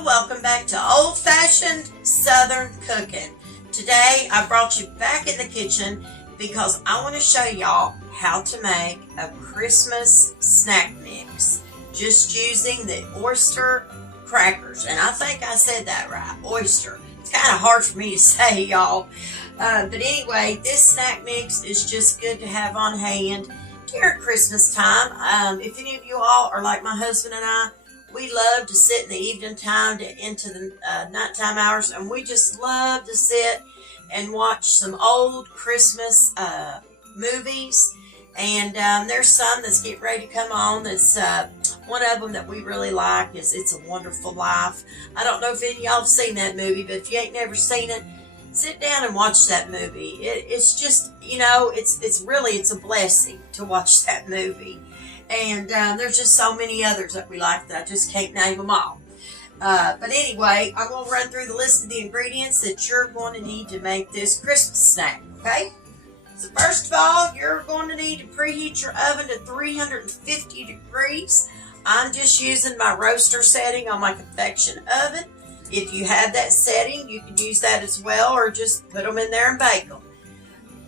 y'all, welcome back to old-fashioned Southern cooking. Today I brought you back in the kitchen because I want to show y'all how to make a Christmas snack mix just using the Oyster Crackers. And I think I said that right, oyster. It's kind of hard for me to say, y'all. But anyway, this snack mix is just good to have on hand during Christmas time. If any of you all are like my husband and I, we love to sit in the evening time into the nighttime hours, and we just love to sit and watch some old Christmas movies. And there's some that's getting ready to come on. That's one of them that we really like is It's a Wonderful Life. I don't know if any of y'all have seen that movie, but if you ain't never seen it, sit down and watch that movie. It's just, you know, it's a blessing to watch that movie. And there's just so many others that we like that I just can't name them all. But anyway, I'm going to run through the list of the ingredients that you're going to need to make this Christmas snack, okay? So first of all, you're going to need to preheat your oven to 350 degrees. I'm just using my roaster setting on my convection oven. If you have that setting, you can use that as well, or just put them in there and bake them.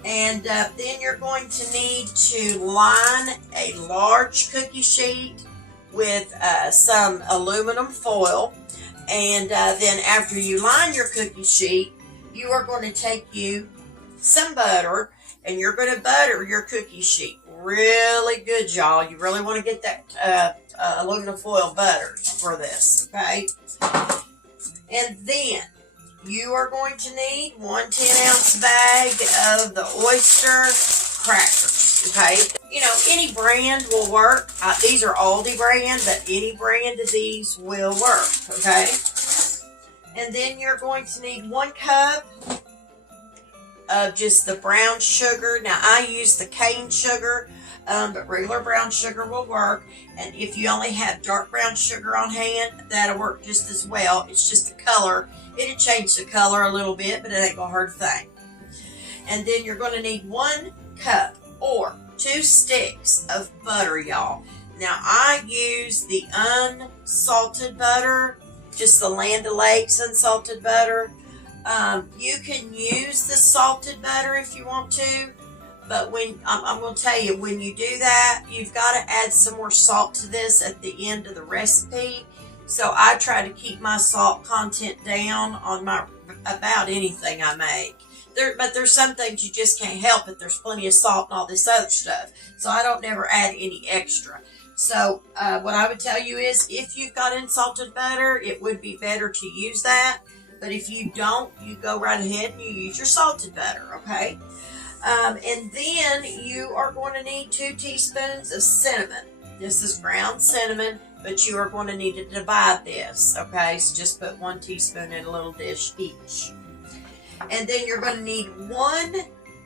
And then you're going to need to line a large cookie sheet with some aluminum foil. And then after you line your cookie sheet, you are going to take you some butter, and you're going to butter your cookie sheet really good, y'all. You really want to get that aluminum foil buttered for this, okay? And then you are going to need 1 10-ounce bag of the Oyster Crackers, okay? You know, any brand will work. These are Aldi brand, but any brand of these will work, okay? And then you're going to need 1 cup of just the brown sugar. Now, I use the cane sugar, but regular brown sugar will work. And if you only have dark brown sugar on hand, that'll work just as well. It's just the color. It'll change the color a little bit, but it ain't gonna hurt a thing. And then you're gonna need 1 cup or 2 sticks of butter, y'all. Now, I use the unsalted butter, just the Land O'Lakes unsalted butter. You can use the salted butter if you want to, but when I'm going to tell you, when you do that, you've got to add some more salt to this at the end of the recipe. So I try to keep my salt content down on about anything I make. But there's some things you just can't help it. There's plenty of salt and all this other stuff. So I don't never add any extra. So what I would tell you is, if you've got unsalted butter, it would be better to use that. But if you don't, you go right ahead and you use your salted butter, okay? And then you are going to need 2 teaspoons of cinnamon. This is ground cinnamon, but you are going to need to divide this, okay? So just put 1 teaspoon in a little dish each. And then you're going to need 1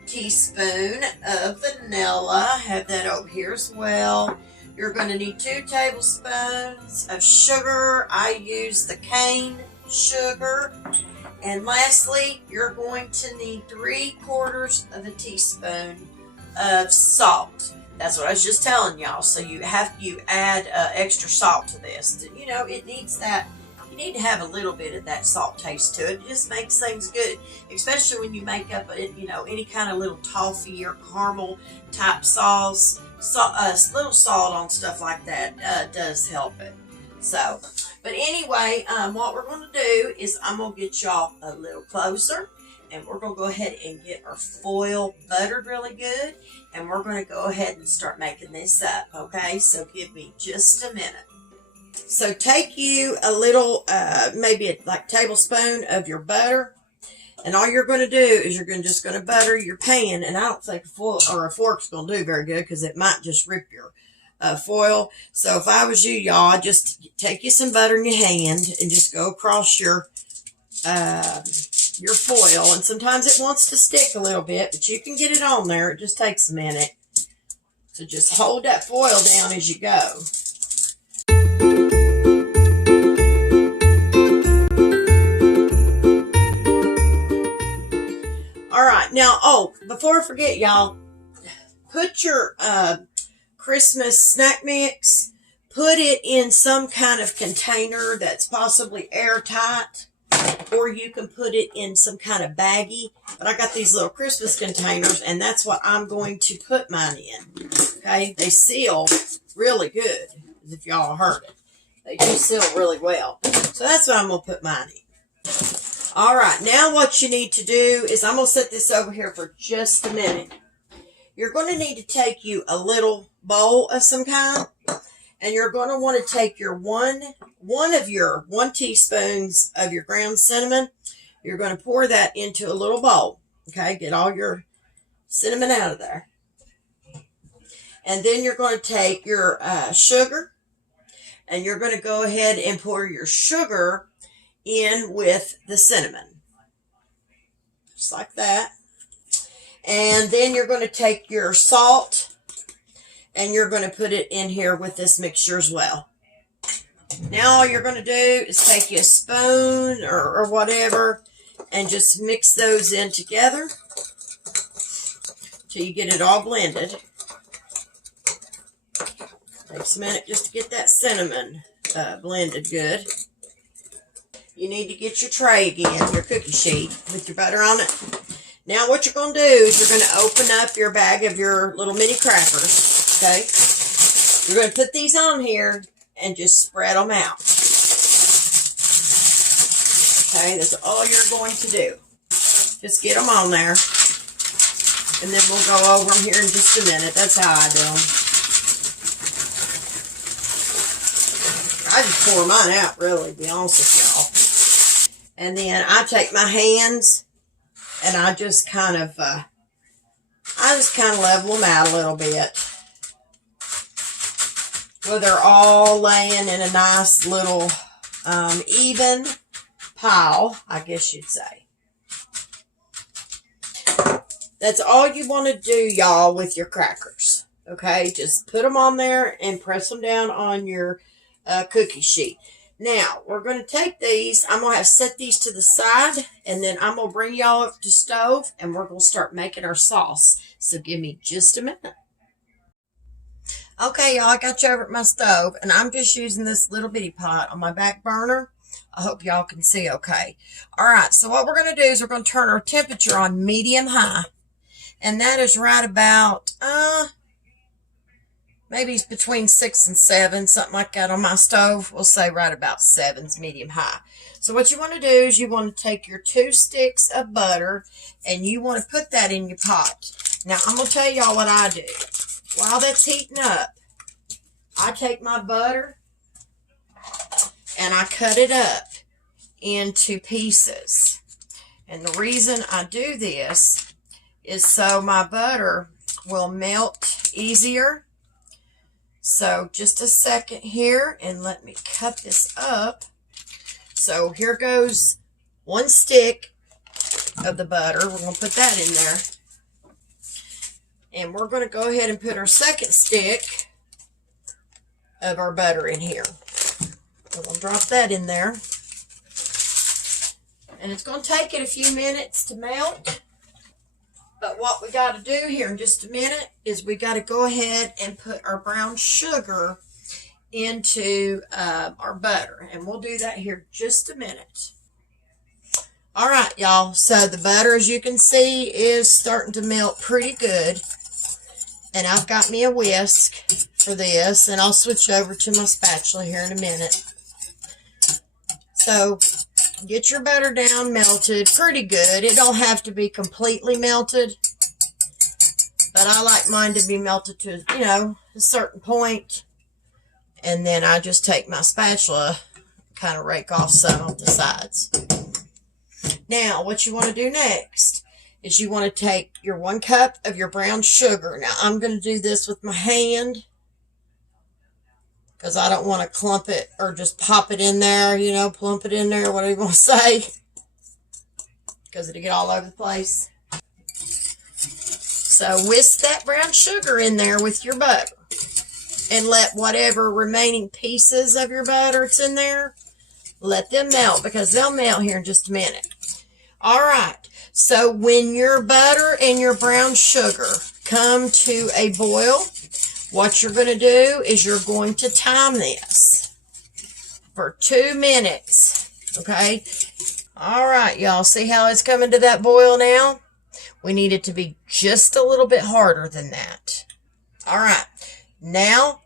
teaspoon of vanilla. I have that over here as well. You're going to need 2 tablespoons of sugar. I use the cane sugar. And lastly, you're going to need 3/4 of a teaspoon of salt. That's what I was just telling y'all. So you add extra salt to this. You know, it needs that. You need to have a little bit of that salt taste to it. It just makes things good, especially when you make up, you know, any kind of little toffee or caramel type sauce. Little salt on stuff like that does help it. So, but anyway, what we're going to do is I'm going to get y'all a little closer, and we're going to go ahead and get our foil buttered really good, and we're going to go ahead and start making this up, okay? So give me just a minute. So take you a little, maybe like tablespoon of your butter, and all you're going to do is you're just going to butter your pan, and I don't think a foil or a fork's going to do very good because it might just rip your foil. So if I was you, y'all, I'd just take you some butter in your hand and just go across your foil. And sometimes it wants to stick a little bit, but you can get it on there. It just takes a minute. So just hold that foil down as you go. All right, now, before I forget, y'all, put your Christmas snack mix, put it in some kind of container that's possibly airtight, or you can put it in some kind of baggie. But I got these little Christmas containers, and that's what I'm going to put mine in. Okay, they seal really good, as if y'all heard it. They do seal really well. So that's what I'm going to put mine in. All right, now what you need to do is I'm going to set this over here for just a minute. You're going to need to take you a little bowl of some kind, and you're going to want to take your one teaspoons of your ground cinnamon. You're going to pour that into a little bowl. Okay, get all your cinnamon out of there. And then you're going to take your sugar, and you're going to go ahead and pour your sugar in with the cinnamon. Just like that. And then you're going to take your salt, and you're going to put it in here with this mixture as well. Now all you're going to do is take you a spoon or whatever and just mix those in together till you get it all blended. Takes a minute just to get that cinnamon blended good. You need to get your tray again, your cookie sheet with your butter on it. Now what you're going to do is you're going to open up your bag of your little mini crackers, okay? You're going to put these on here and just spread them out. Okay, that's all you're going to do. Just get them on there. And then we'll go over them here in just a minute. That's how I do them. I just pour mine out, really, to be honest with y'all. And then I take my hands and I just kind of level them out a little bit. Well, they're all laying in a nice little even pile, I guess you'd say. That's all you want to do, y'all, with your crackers. Okay, just put them on there and press them down on your cookie sheet. Now, we're going to take these. I'm going to have set these to the side, and then I'm going to bring y'all up to the stove, and we're going to start making our sauce. So give me just a minute. Okay, y'all, I got you over at my stove, and I'm just using this little bitty pot on my back burner. I hope y'all can see okay. All right, so what we're going to do is we're going to turn our temperature on medium-high, and that is right about, maybe it's between 6 and 7, something like that on my stove. We'll say right about 7's medium-high. So what you want to do is you want to take your 2 sticks of butter, and you want to put that in your pot. Now, I'm going to tell y'all what I do. While that's heating up, I take my butter and I cut it up into pieces. And the reason I do this is so my butter will melt easier. So just a second here, and let me cut this up. So here goes 1 stick of the butter. We're going to put that in there. And we're going to go ahead and put our 2nd stick of our butter in here. We'll drop that in there. And it's going to take it a few minutes to melt. But what we got to do here in just a minute is we got to go ahead and put our brown sugar into our butter. And we'll do that here in just a minute. All right, y'all. So the butter, as you can see, is starting to melt pretty good. And I've got me a whisk for this, and I'll switch over to my spatula here in a minute. So, get your butter down melted pretty good. It don't have to be completely melted, but I like mine to be melted to, a certain point. And then I just take my spatula, kind of rake off some of the sides. Now, what you want to do next is you want to take your 1 cup of your brown sugar. Now, I'm going to do this with my hand because I don't want to clump it or just pop it in there, plump it in there, whatever you want to say, because it'll get all over the place. So, whisk that brown sugar in there with your butter and let whatever remaining pieces of your butter that's in there, let them melt because they'll melt here in just a minute. All right. So when your butter and your brown sugar come to a boil, What you're going to do is you're going to time this for 2 minutes. Okay? All right, y'all. See how it's coming to that boil now? We need it to be just a little bit harder than that. All right. Now,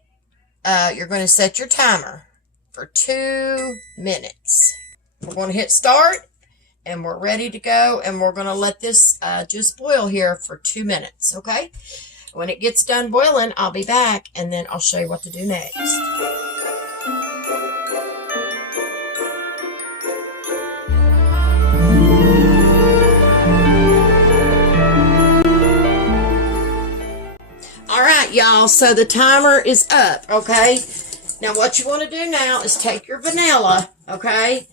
you're going to set your timer for 2 minutes. We're going to hit start, and we're ready to go, and we're going to let this just boil here for 2 minutes, okay? When it gets done boiling, I'll be back, and then I'll show you what to do next. All right, y'all, so the timer is up, okay? Now, what you want to do now is take your vanilla, okay?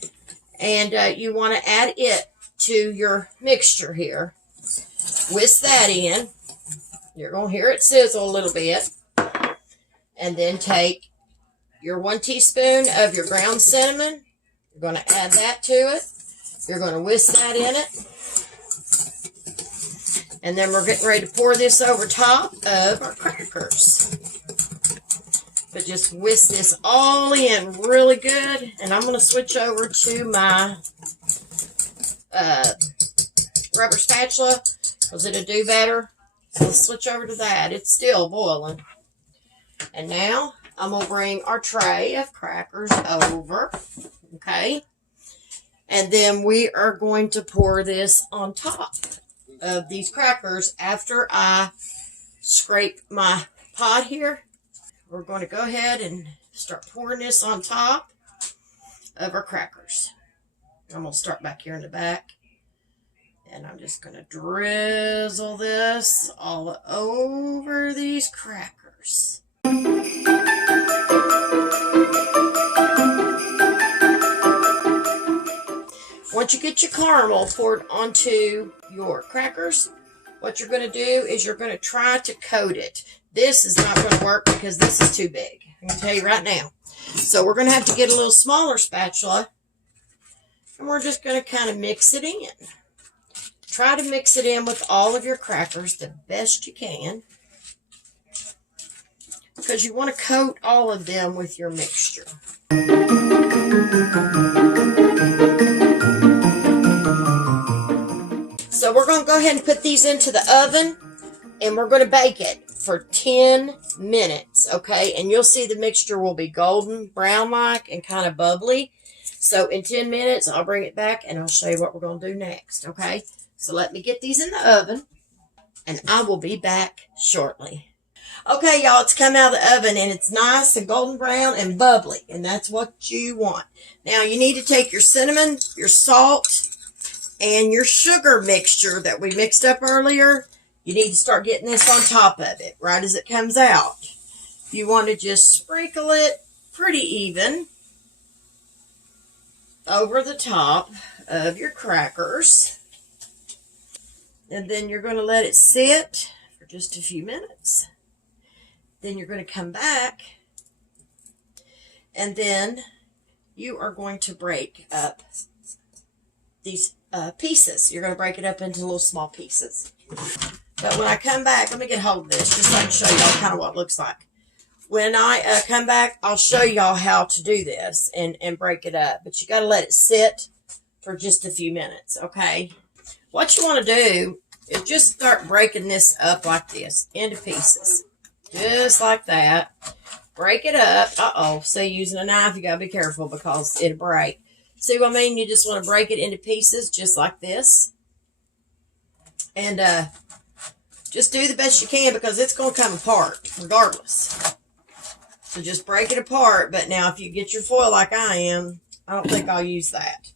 And you want to add it to your mixture here. Whisk that in. You're going to hear it sizzle a little bit. And then take your 1 teaspoon of your ground cinnamon. You're going to add that to it. You're going to whisk that in it. And then we're getting ready to pour this over top of our crackers. But just whisk this all in really good. And I'm going to switch over to my rubber spatula because it'll do better. So let's switch over to that. It's still boiling. And now I'm going to bring our tray of crackers over. Okay. And then we are going to pour this on top of these crackers after I scrape my pot here. We're going to go ahead and start pouring this on top of our crackers. I'm going to start back here in the back. And I'm just going to drizzle this all over these crackers. Once you get your caramel poured onto your crackers, what you're going to do is you're going to try to coat it. This is not going to work because this is too big. I'm going to tell you right now. So we're going to have to get a little smaller spatula. And we're just going to kind of mix it in. Try to mix it in with all of your crackers the best you can. Because you want to coat all of them with your mixture. So we're going to go ahead and put these into the oven. And we're going to bake it for 10 minutes, okay? And you'll see the mixture will be golden brown-like and kind of bubbly. So in 10 minutes, I'll bring it back and I'll show you what we're going to do next, okay? So let me get these in the oven, and I will be back shortly. Okay, y'all, it's come out of the oven, and it's nice and golden brown and bubbly, and that's what you want. Now, you need to take your cinnamon, your salt, and your sugar mixture that we mixed up earlier. You need to start getting this on top of it right as it comes out. You want to just sprinkle it pretty even over the top of your crackers. And then you're going to let it sit for just a few minutes. Then you're going to come back. And then you are going to break up these pieces. You're going to break it up into little small pieces. But when I come back, let me get hold of this just so I can show y'all kind of what it looks like. When I come back, I'll show y'all how to do this and break it up. But you got to let it sit for just a few minutes, okay? What you want to do is just start breaking this up like this into pieces. Just like that. Break it up. Uh-oh. So using a knife, you got to be careful because it'll break. See what I mean? You just want to break it into pieces just like this. And just do the best you can because it's going to come apart regardless. So just break it apart. But now if you get your foil like I am, I don't think I'll use that.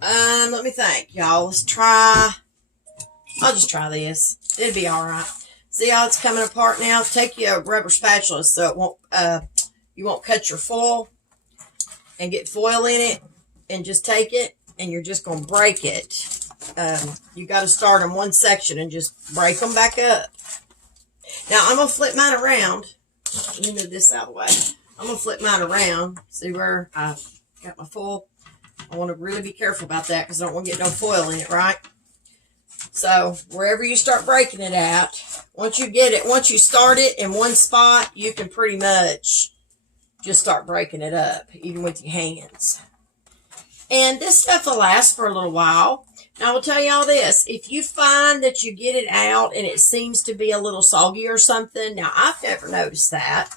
Let me think, y'all. Let's try. I'll just try this. It'll be all right. See how it's coming apart now? Take your rubber spatula so it won't, you won't cut your foil and get foil in it. And just take it and you're just going to break it. You got to start in one section and just break them back up. Now, I'm going to flip mine around. Let me move this out of the way. I'm going to flip mine around. See where I got my foil? I want to really be careful about that because I don't want to get no foil in it, right? So wherever you start breaking it out, once you start it in one spot, you can pretty much just start breaking it up, even with your hands. And this stuff will last for a little while. Now, I will tell y'all this. If you find that you get it out and it seems to be a little soggy or something, now, I've never noticed that,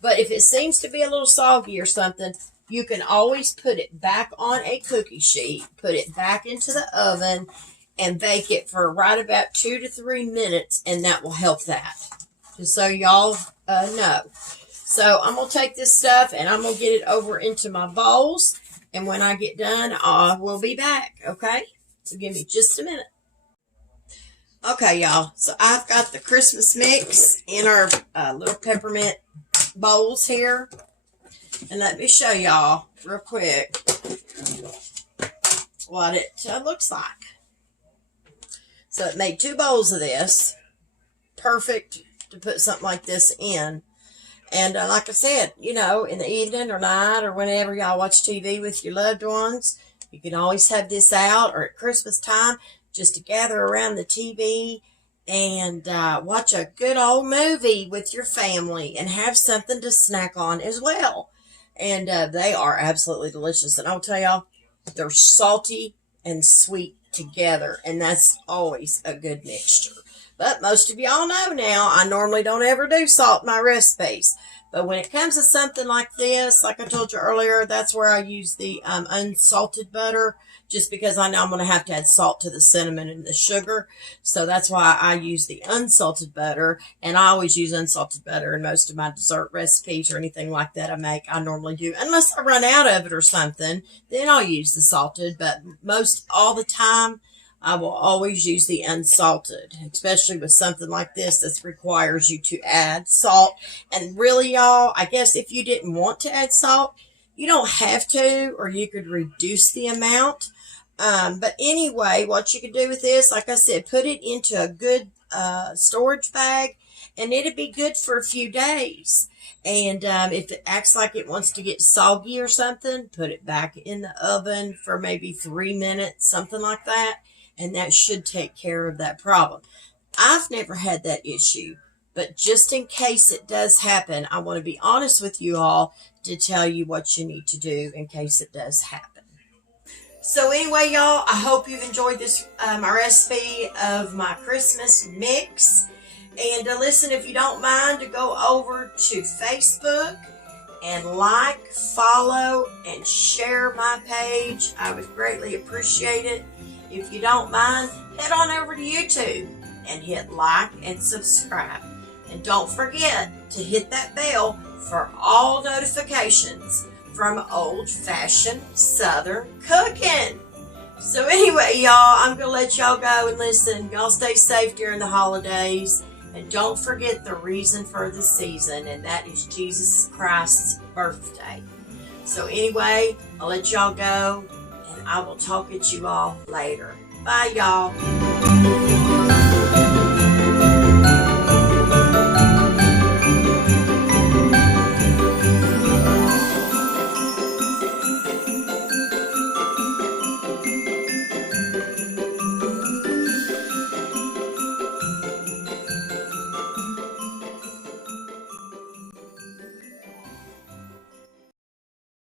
but if it seems to be a little soggy or something, you can always put it back on a cookie sheet, put it back into the oven, and bake it for right about 2 to 3 minutes, and that will help that. Just so y'all know. So I'm going to take this stuff and I'm going to get it over into my bowls. And when I get done, I will be back, okay? So give me just a minute. Okay, y'all. So I've got the Christmas mix in our little peppermint bowls here. And let me show y'all real quick what it looks like. So it made 2 bowls of this. Perfect to put something like this in. And like I said, you know, in the evening or night or whenever y'all watch TV with your loved ones, you can always have this out, or at Christmas time, just to gather around the TV and watch a good old movie with your family and have something to snack on as well. And they are absolutely delicious. And I'll tell y'all, they're salty and sweet together, and that's always a good mixture. But most of y'all know now, I normally don't ever do salt in my recipes. But when it comes to something like this, like I told you earlier, that's where I use the unsalted butter, just because I know I'm going to have to add salt to the cinnamon and the sugar. So that's why I use the unsalted butter, and I always use unsalted butter in most of my dessert recipes or anything like that I make. I normally do, unless I run out of it or something, then I'll use the salted, but most all the time, I will always use the unsalted, especially with something like this that requires you to add salt. And really, y'all, I guess if you didn't want to add salt, you don't have to, or you could reduce the amount. But anyway, what you could do with this, like I said, put it into a good storage bag, and it'll be good for a few days. And if it acts like it wants to get soggy or something, put it back in the oven for maybe 3 minutes, something like that. And that should take care of that problem. I've never had that issue, but just in case it does happen, I want to be honest with you all to tell you what you need to do in case it does happen. So anyway, y'all, I hope you've enjoyed this, my recipe of my Christmas mix. And listen, if you don't mind, to go over to Facebook and like, follow, and share my page. I would greatly appreciate it. If you don't mind, head on over to YouTube and hit like and subscribe. And don't forget to hit that bell for all notifications from old-fashioned Southern cooking. So anyway, y'all, I'm going to let y'all go and listen. Y'all stay safe during the holidays. And don't forget the reason for the season, and that is Jesus Christ's birthday. So anyway, I'll let y'all go. I will talk at you all later. Bye, y'all.